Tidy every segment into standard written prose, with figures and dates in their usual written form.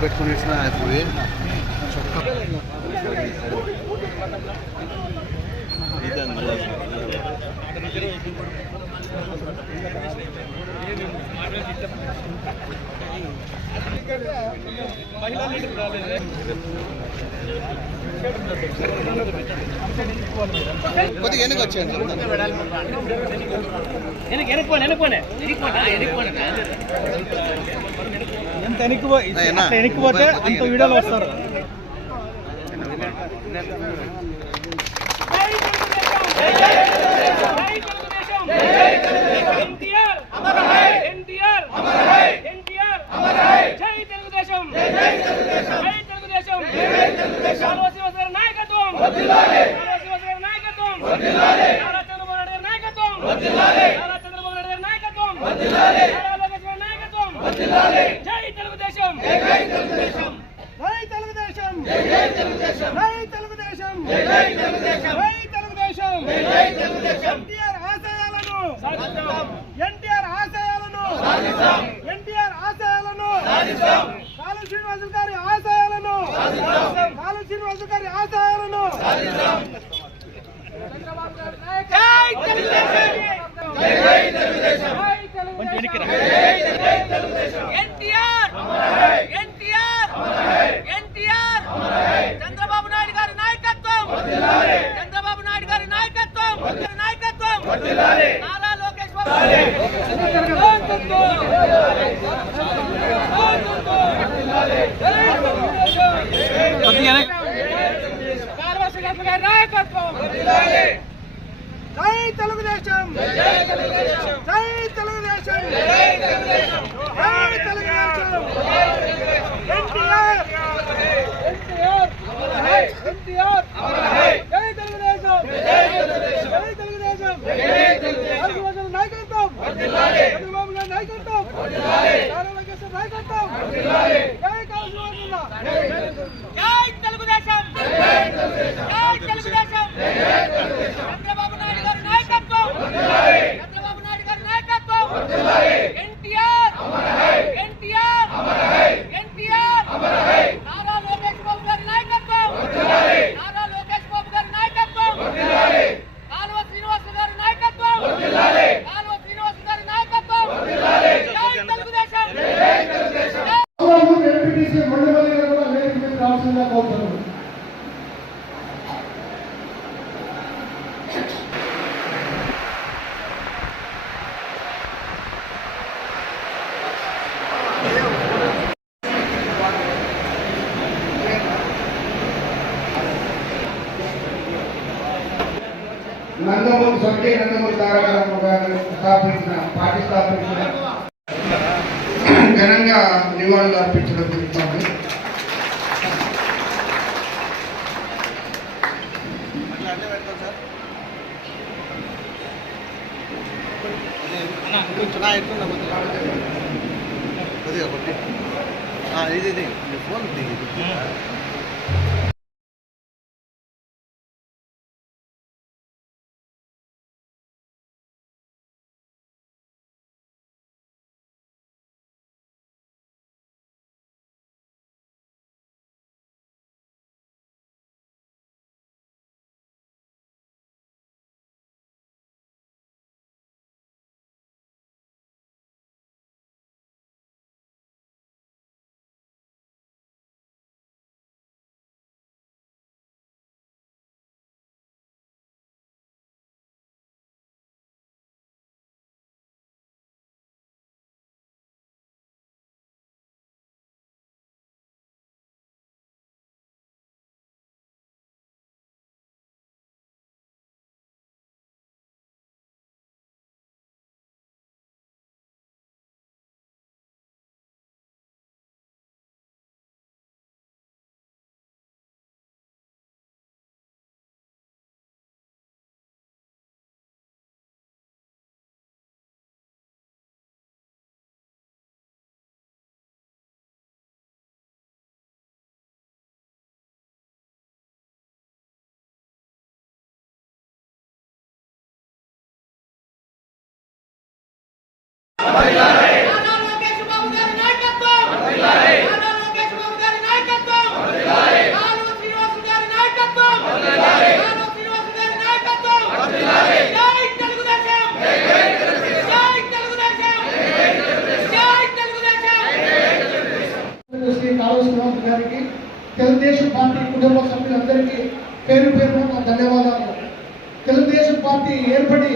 పెట్టుకుని అయిపోయి కొద్దిగా వెనక్కి వచ్చేయండి. ఎంత వెనక్కిపోతే అంత వీడియోలో వస్తారు. చంద్రబాబు నాయుడు గారి నాయకత్వం, చంద్రబాబు నాయుడు గారి నాయకత్వం, నారా లోకేష్ బాబు నాయకత్వం. జై తెలుగుదేశం, జై తెలుగుదేశం, జై తెలుగుదేశం, జై తెలుగుదేశం, జై తెలుగుదేశం. ఎన్టీఆర్ ఎన్టీఆర్ ఎన్టీఆర్ జై తెలుగుదేశం, జై తెలుగుదేశం, జై తెలుగుదేశం, జై తెలుగుదేశం. నాయకత్వం చంద్రబాబు గారి నాయకత్వం, నారా లోకేష్ నాయకత్వం, జై కాళేశ్వరం, జై తెలుగుదేశం, జై తెలుగుదేశం, జై తెలుగుదేశం, జై తెలుగుదేశం. చంద్రబాబు నాయుడు గారి నాయకత్వం, చంద్రబాబు నాయుడు గారి నాయకత్వం, ఎన్టీఆర్ ఎన్టీఆర్ ఎన్టీఆర్. నారా లోకేష్ బాబు గారి నాయకత్వం, నారా లోకేష్ బాబు గారి నాయకత్వం, కాలువ శ్రీనివాస్ గారి నాయకత్వం, కాలువ శ్రీనివాస్ గారి నాయకత్వం. జై తెలుగుదేశం, జై తెలుగుదేశం. నందమూరి స్వర్గీయ నందమూరి తారక రామారావు స్థాపించిన పార్టీ స్థాపించిన ఘనంగా నివాళులు అర్పించడం జరుగుతుంది. ఇది ఫోన్ నారా లోకేష్ బాబు గారి నాయకత్వం, నారా లోకేష్ బాబు ఏర్పడి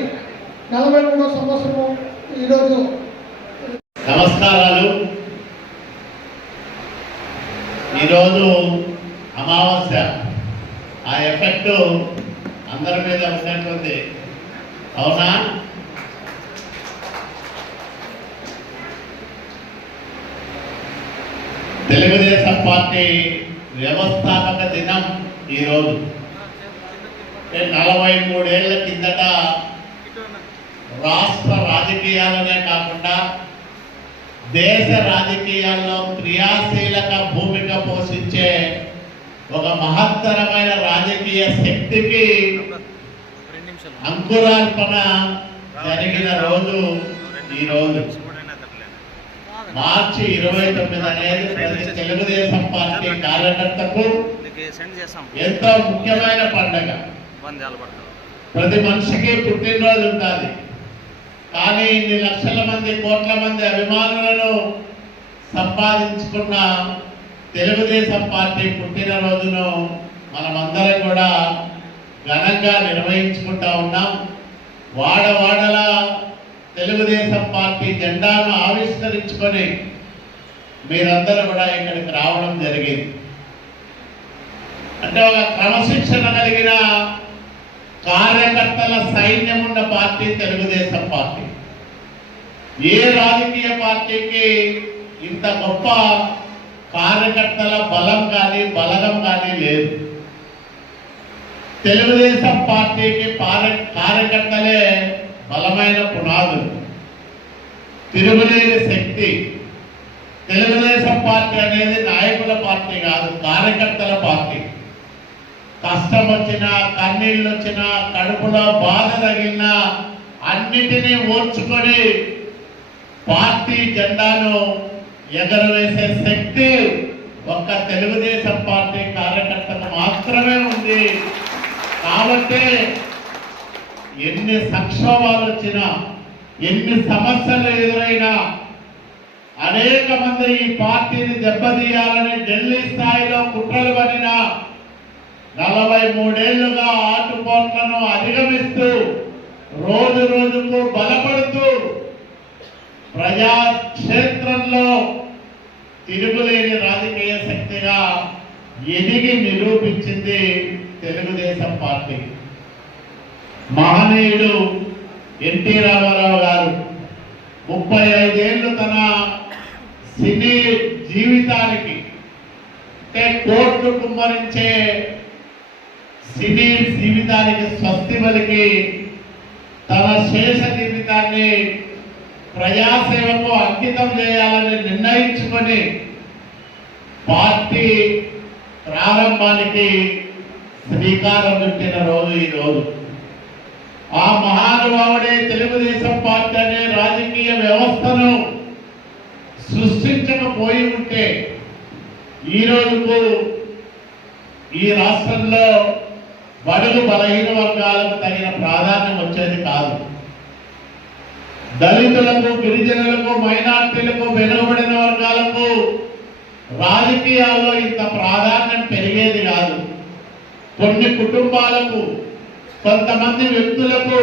43వ సంవత్సరము ఈరోజు. నమస్కారాలు. ఈరోజు అమావాస్య, ఆ ఎఫెక్ట్ అందరి మీద ఉన్నట్టుంది, అవునా? తెలుగుదేశం పార్టీ వ్యవస్థాపక దినం ఈరోజు. 43 ఏళ్ల కిందట రాష్ట్ర రాజకీయాలనే కాకుండా దేశ రాజకీయాల్లో క్రియాశీలక భూమిక పోషించే ఒక మహత్తరమైన రాజకీయ శక్తికి అంకురార్పణ జరిగిన రోజు ఈ రోజు. మార్చి 29 అనేది ప్రతి తెలుగుదేశం పార్టీ కార్యకర్తకు ఎంతో ముఖ్యమైన పండుగ. ప్రతి మనిషికి పుట్టినరోజు ఉంటుంది, కానీ ఇన్ని లక్షల మంది, కోట్ల మంది అభిమానులను సంపాదించుకున్న తెలుగుదేశం పార్టీ పుట్టినరోజును మనమందరం కూడా ఘనంగా నిర్వహించుకుంటా ఉన్నాం. వాడవాడలా తెలుగుదేశం పార్టీ జెండాను ఆవిష్కరించుకొని మీరందరూ కూడా ఇక్కడికి రావడం జరిగింది. అంటే ఒక క్రమశిక్షణ కలిగిన కార్యకర్తల సైన్యం ఉన్న పార్టీ తెలుగుదేశం పార్టీ. ఏ రాజకీయ పార్టీకి ఇంత గొప్ప కార్యకర్తల బలం కానీ బలగం కానీ లేదు. తెలుగుదేశం పార్టీకి కార్యకర్తలే బలమైన పునాదులు, తిరుగులేని శక్తి. తెలుగుదేశం పార్టీ అనేది నాయకుల పార్టీ కాదు, కార్యకర్తల పార్టీ. కష్టం వచ్చినా, కన్నీళ్ళు వచ్చినా, కడుపులో బాధ తగిలినా అన్నిటినీ ఓర్చుకొని పార్టీ జెండాను ఎగరవేసే శక్తి ఒక్క తెలుగుదేశం పార్టీ కార్యకర్తకు మాత్రమే ఉంది. కాబట్టి ఎన్ని సంక్షోభాలు వచ్చినా, ఎన్ని సమస్యలు ఎదురైనా, అనేక మంది ఈ పార్టీని దెబ్బతీయాలని ఢిల్లీ స్థాయిలో కుట్రలు పడినా 43 ఏళ్లుగా ఆటుపోట్లను అధిగమిస్తూ రోజు రోజుకు బలపడుతూ ప్రజాక్షేత్రంలో తిరుగులేని రాజకీయ శక్తిగా ఎదిగి నిరూపించింది తెలుగుదేశం పార్టీ. మహనీయుడు ఎన్టీ రామారావు గారు 35 ఏళ్ళు తన సినీ జీవితానికి, అంటే కోట్లు కుమ్మరించే సినీ జీవితానికి స్వస్తి పలికి తన శేష జీవితాన్ని ప్రజాసేవకు అంకితం చేయాలని నిర్ణయించుకొని పార్టీ ప్రారంభానికి శ్రీకారం చుట్టిన రోజు ఈ రోజు. ఆ మహానుభావుడే తెలుగుదేశం పార్టీ అనే రాజకీయ వ్యవస్థను సృష్టించకపోయి ఉంటే ఈ రోజుకు ఈ రాష్ట్రంలో బడుగు బలహీన వర్గాలకు తగిన ప్రాధాన్యం వచ్చేది కాదు. దళితులకు, గిరిజనులకు, మైనార్టీలకు, వెనుకబడిన వర్గాలకు రాజకీయాల్లో ఇంత ప్రాధాన్యం పెరిగేది కాదు. కొన్ని కుటుంబాలకు, కొంతమంది వ్యక్తులకు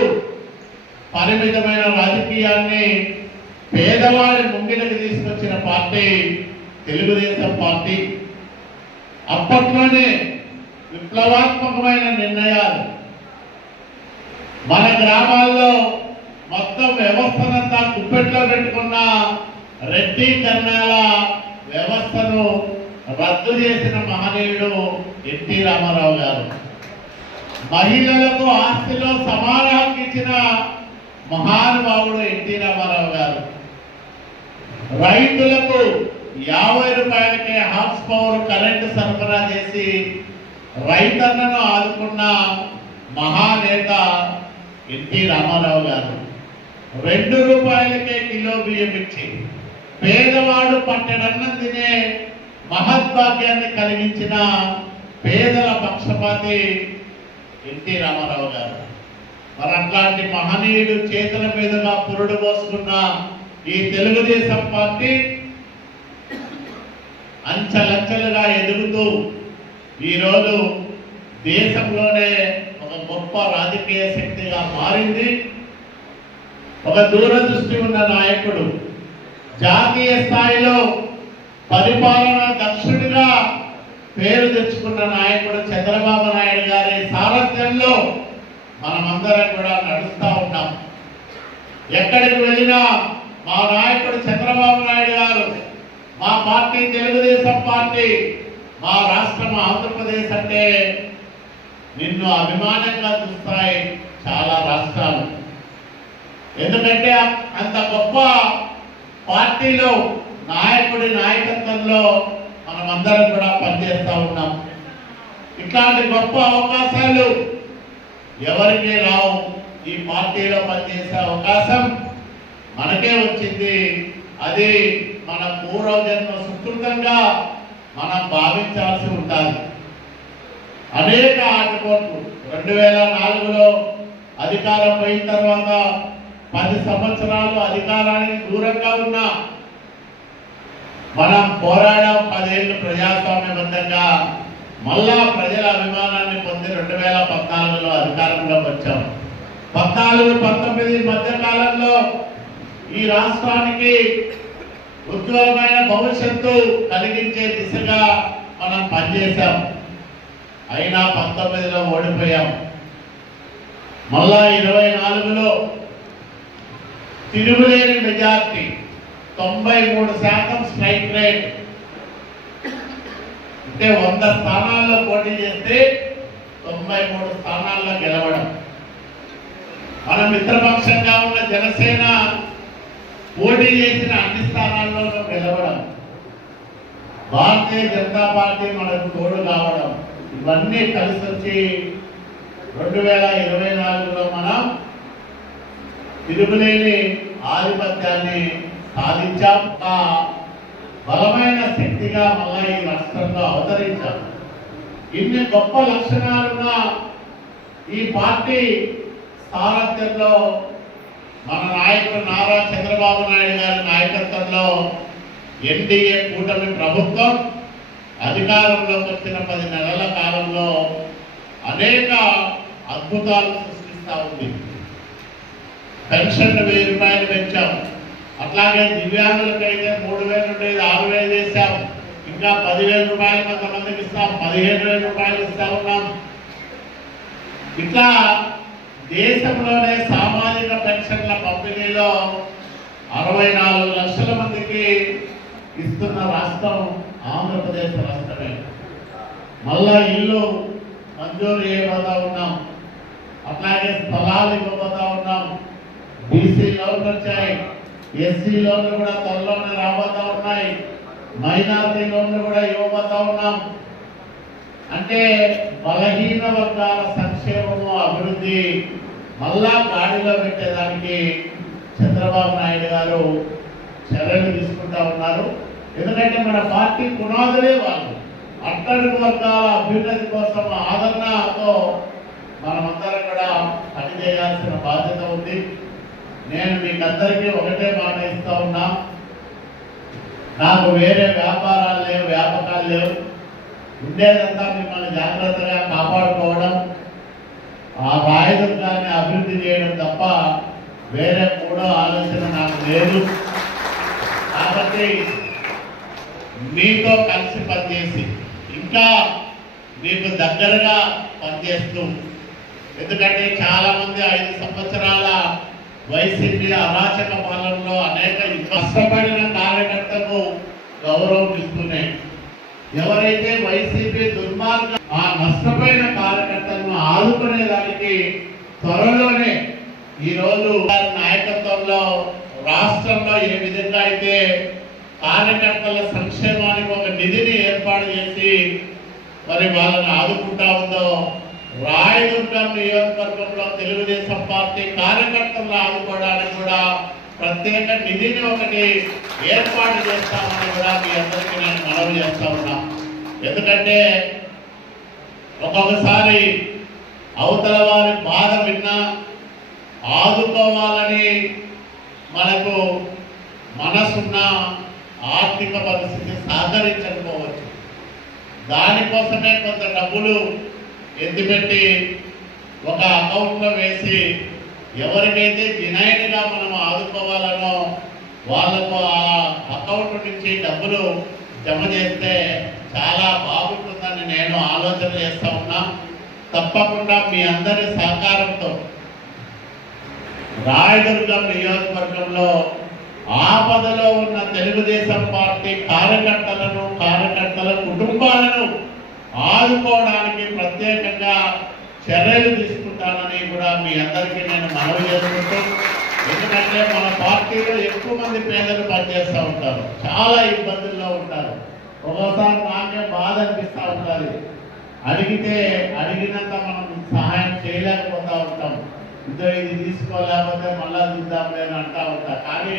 పరిమితమైన రాజకీయాన్ని పేదవాడి ముంగిలకు తీసుకొచ్చిన పార్టీ తెలుగుదేశం పార్టీ. అప్పట్లోనే విప్లవాత్మకమైన నిర్ణయాలు మన గ్రామాల్లో మొత్తం వ్యవస్థనంతా కుప్పెట్లో పెట్టుకున్న రెడ్డి కర్ణాల వ్యవస్థను రద్దు చేసిన మహనీయుడు ఎన్టీ రామారావు గారు. మహిళలకు ఆస్తిలో సమాన హక్కు ఇచ్చిన మహానుభావుడు ఎన్టీ రామారావు గారు. రైతులకు 50 రూపాయలకే హార్స్ పవర్ కరెంటు సరఫరా చేసి రైతన్నను ఆదుకున్న మహానేత ఎన్టీ రామారావు గారు. 2 రూపాయలకే కిలో బియ్యం ఇచ్చి పేదవాడు పట్టెడన్నం తినే మహద్భాగ్యాన్ని కలిగించిన పేదల పక్షపాతి ఎన్టీ రామారావు గారు. మరి అట్లాంటి మహనీయుడు చేతుల మీదుగా పురుడు పోసుకున్న ఈ తెలుగుదేశం పార్టీ అంచెలంచెలుగా ఎదుగుతూ ఈరోజు దేశంలోనే ఒక గొప్ప రాజకీయ శక్తిగా మారింది. ఒక దూరదృష్టి ఉన్న నాయకుడు, జాతీయ స్థాయిలో పరిపాలన దక్షుడిగా పేరు తెచ్చుకున్న నాయకుడు చంద్రబాబు నాయుడు గారి సారథ్యంలో మనమందరం కూడా నడుస్తూ ఉన్నాం. ఎక్కడికి వెళ్ళినా మా నాయకుడు చంద్రబాబు నాయుడు గారు, మా పార్టీ తెలుగుదేశం పార్టీ, మా రాష్ట్రం ఆంధ్రప్రదేశ్ అంటే నిన్ను అభిమానంగా చూస్తాయి చాలా రాష్ట్రాలు. ఎందుకంటే అంత గొప్ప పార్టీలో నాయకుడి నాయకత్వంలో మనమందరం కూడా పనిచేస్తూ ఉన్నాం. ఇట్లాంటి గొప్ప అవకాశాలు ఎవరికీ రావు. ఈ పార్టీలో పనిచేసే అవకాశం మనకే వచ్చింది. అది మన పూర్వజన్మ సుకృతంగా మనం భావించాల్సి ఉంటుంది. అనేక ఆటపోట్లు 2004లో అధికారం పోయిన తర్వాత 10 సంవత్సరాలు అధికారానికి దూరంగా ఉన్నా మనం పోరాడాం. 10 ఏళ్ళు ప్రజాస్వామ్యబద్ధంగా మళ్ళా ప్రజల అభిమానాన్ని పొంది 2014లో అధికారంలోకి వచ్చాం. 14-19 మధ్య కాలంలో ఈ రాష్ట్రానికి ఉజ్వలమైన భవిష్యత్తు కలిగించే దిశగా మనం పనిచేశాం. అయినా 19లో ఓడిపోయాం. మళ్ళా 24లో తిరుగులేని మెజార్టీ, 93% స్ట్రైక్ రేట్. అంటే 100 స్థానాల్లో పోటీ చేస్తే 93 స్థానాల్లో గెలవడం. మన మిత్రపక్షంగా ఉన్న జనసేన పోటీ చేసిన అన్ని స్థానాల్లో గెలవడం, భారతీయ జనతా పార్టీ మనకు తోడు కావడం, ఇవన్నీ కలిసి వచ్చి 2024లో మనం తిరుగులేని ఆధిపత్యాన్ని సాధించాం. బలమైన శక్తిగా మళ్ళా ఈ రాష్ట్రంలో అవతరించాం. ఇన్ని గొప్ప లక్షణాలున్న ఈ పార్టీ సారథ్యంలో మన నాయకుడు నారా చంద్రబాబు నాయుడు గారి నాయకత్వంలో ఎన్డీఏ కూటమి ప్రభుత్వం అధికారంలోకి వచ్చిన 10 నెలల కాలంలో అనేక అద్భుతాలు సృష్టిస్తూ ఉంది. పెన్షన్ 1000 రూపాయలు పెంచాం. అట్లాగే దివ్యాంగులకైతే 3000 నుండి 6000 చేశాం. ఇంకా 10,000 రూపాయలు కొంతమందికి ఇస్తాం, 15,000 రూపాయలు ఇస్తా ఉన్నాం. ఇట్లా దేశంలోనే సామాజిక పెన్షన్ల పంపిణీలో 64 లక్షల మందికి ఇస్తున్న రాష్ట్రం ఆంధ్రప్రదేశ్ రాష్ట్రమే. మళ్ళా ఇల్లు మంజూరు చేయబోతా ఉన్నాం. అట్లాగే స్థలాలు ఇవ్వబోతా ఉన్నాం. బీసీ లోన్లు వచ్చాయి, ఎస్సీ లోన్లు కూడా త్వరలోనే రాబోతా ఉన్నాయి, మైనారిటీ లోన్లు కూడా ఇవ్వబోతా ఉన్నాం. అంటే బలహీన వర్గాల సంక్షేమము అభివృద్ధి మళ్ళా గాడిలో పెట్టేదానికి చంద్రబాబు నాయుడు గారు చర్యలు తీసుకుంటా ఉన్నారు. ఎందుకంటే మన పార్టీ పునాదులే వాళ్ళు. అట్టడుగు వర్గాల అభ్యున్నతి కోసం ఆదరణతో మనమందరం కూడా పనిచేయాల్సిన బాధ్యత ఉంది. నేను మీకందరికీ ఒకటే మాట ఇస్తా ఉన్నా, నాకు వేరే వ్యాపారాలు లేవు, వ్యాపకాలు లేవు. ఉండేదంతా మిమ్మల్ని జాగ్రత్తగా కాపాడుకోవడం, ఆ రాయదుర్గాన్ని అభివృద్ధి చేయడం తప్ప వేరే మూడో ఆలోచన నాకు లేదు. కాబట్టి మీతో కలిసి పనిచేసి ఇంకా మీకు దగ్గరగా పనిచేస్తూ, ఎందుకంటే చాలా మంది 5 సంవత్సరాల వైసీపీ అరాచక పాలనలో అనేక కష్టపడిన కార్యకర్తకు గౌరవం ఇస్తూనే, ఎవరైతే వైసీపీ దుర్మార్గ ఆ నష్టపోయిన కార్యకర్తలను ఆదుకునేదానికి త్వరలోనే ఈరోజు నాయకత్వంలో రాష్ట్రంలో ఏ విధంగా అయితే కార్యకర్తల సంక్షేమానికి ఒక నిధిని ఏర్పాటు చేసి మరి వాళ్ళని ఆదుకుంటా ఉందో, రాయదుర్గం నియోజకవర్గంలో తెలుగుదేశం పార్టీ కార్యకర్తలను ఆదుకోవడానికి కూడా ప్రత్యేక నిధిని ఒకటి ఏర్పాటు చేస్తామని కూడా మీ అందరికీ నేను మనవి చేస్తా ఉన్నా. ఎందుకంటే ఒక్కొక్కసారి అవతల వారి బాధ విన్నా ఆదుకోవాలని మనకు మనసున్న ఆర్థిక పరిస్థితి సహకరించకపోవచ్చు. దానికోసమే కొంత డబ్బులు ఎత్తిపెట్టి ఒక అకౌంట్లో వేసి ఎవరికైతే జినైన్గా మనం ఆదుకోవాలనో వాళ్ళకు ఆ అకౌంట్ నుంచి డబ్బులు జమ చేస్తే చాలా బాగుంటుందని నేను ఆలోచన చేస్తా ఉన్నా. తప్పకుండా మీ అందరి సహకారంతో రాయదుర్గం నియోజకవర్గంలో ఆపదలో ఉన్న తెలుగుదేశం పార్టీ కార్యకర్తల కుటుంబాలను ఆదుకోవడానికి ప్రత్యేకంగా చర్యలు తీసుకుంటానని కూడా మీ అందరికీ నేను మనవి చేసుకుంటూ, ఎందుకంటే మన పార్టీలో ఎక్కువ మంది పేదలు పనిచేస్తూ ఉంటారు, చాలా ఇబ్బందుల్లో ఉంటారు. ఒక్కోసారి నాకే బాధ అనిపిస్తూ ఉంటుంది, అడిగినంత మనం సహాయం చేయలేకపోతూ ఉంటాం. ఇది తీసుకోలేకపోతే మళ్ళా చూద్దాంలే అని అంటూ ఉంటాం. కానీ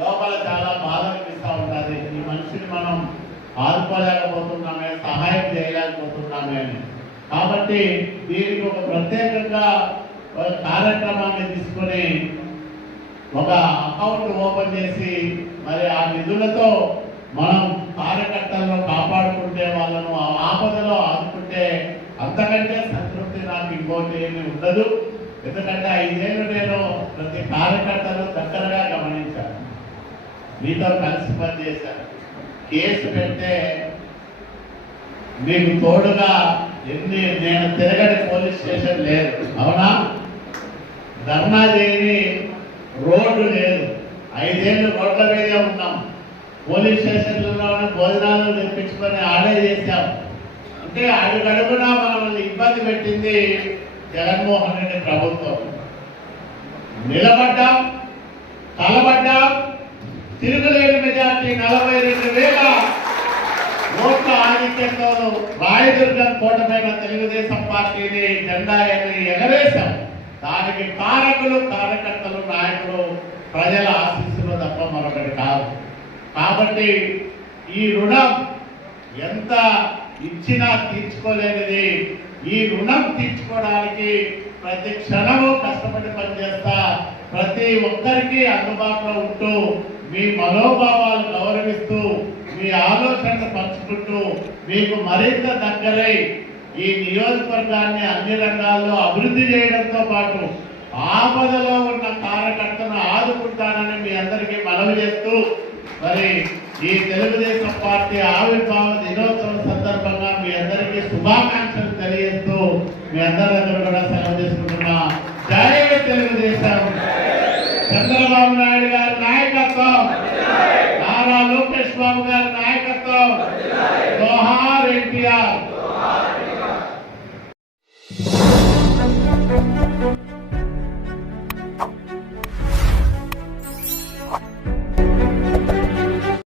లోపల చాలా బాధ అనిపిస్తూ ఉంటుంది, ఈ మనిషిని మనం ఆదుకోలేకపోతున్నామే, సహాయం చేయలేకపోతున్నామే అని. కాబట్టి దీనికి ఒక ప్రత్యేకంగా ఒక కార్యక్రమాన్ని తీసుకొని ఒక అకౌంట్ ఓపెన్ చేసి మరి ఆ నిధులతో మనం కార్యకర్తలను కాపాడుకుంటే, వాళ్ళను ఆపదలో ఆదుకుంటే అంతకంటే సంతృప్తి నాకు ఇంకోటి ఏమి ఉండదు. ఎందుకంటే 5 ఏళ్ళు నేను ప్రతి కార్యకర్తలు దగ్గరగా గమనించాను, మీతో కలిసి పనిచేశాను. కేసు పెడితే మీకు తోడుగా నేను తిరగని పోలీస్ స్టేషన్ లేదు, అవునా? ధర్నా చేయని రోడ్డు లేదు. 5 ఏళ్ళు రోడ్ల మీదే ఉన్నాం. పోలీస్ స్టేషన్లలోనే భోజనాలు తెప్పించుకొని ఆడే చేశాం. అంటే అడుగడుగునా మనల్ని ఇబ్బంది పెట్టింది జగన్మోహన్ రెడ్డి ప్రభుత్వం. నిలబడ్డాం, కలబడ్డాం, తిరుగులేని మెజార్టీ 42,000 ఓట్ల ఆధిక్యంతో రాయదుర్గం కోట పైన తెలుగుదేశం పార్టీని జెండా ఎగరేశాం. దానికి కారకులు, కార్యకర్తలు, నాయకులు, ప్రజల ఆశీస్సులు తప్ప మరొకటి కాదు. కాబట్టి ఈ రుణం ఎంత ఇచ్చినా తీర్చుకోలేనిది. ఈ రుణం తీర్చుకోవడానికి ప్రతి క్షణము కష్టపడి పనిచేస్తా, ప్రతి ఒక్కరికి అందుబాటులో ఉంటూ, మీ మనోభావాలు గౌరవిస్తూ, మీ ఆలోచనలు పంచుకుంటూ, మీకు మరింత దగ్గరై ఈ నియోజకవర్గాన్ని అన్ని రంగాల్లో అభివృద్ధి చేయడంతో పాటు ఆపదలో ఉన్న కార్యకర్తను ఆదుకుంటానని మీ అందరికీ మనవి చేస్తూ, మరి ఈ తెలుగుదేశం పార్టీ ఆవిర్భావ దినోత్సవం సందర్భంగా మీ అందరికీ శుభాకాంక్షలు తెలియజేస్తూ మీ అందరి దగ్గర కూడా సెలవు చేసుకుంటున్నా. జై తెలుగుదేశం. చంద్రబాబు నాయుడు గారి నాయకత్వం, నారా లోకేష్ బాబు గారి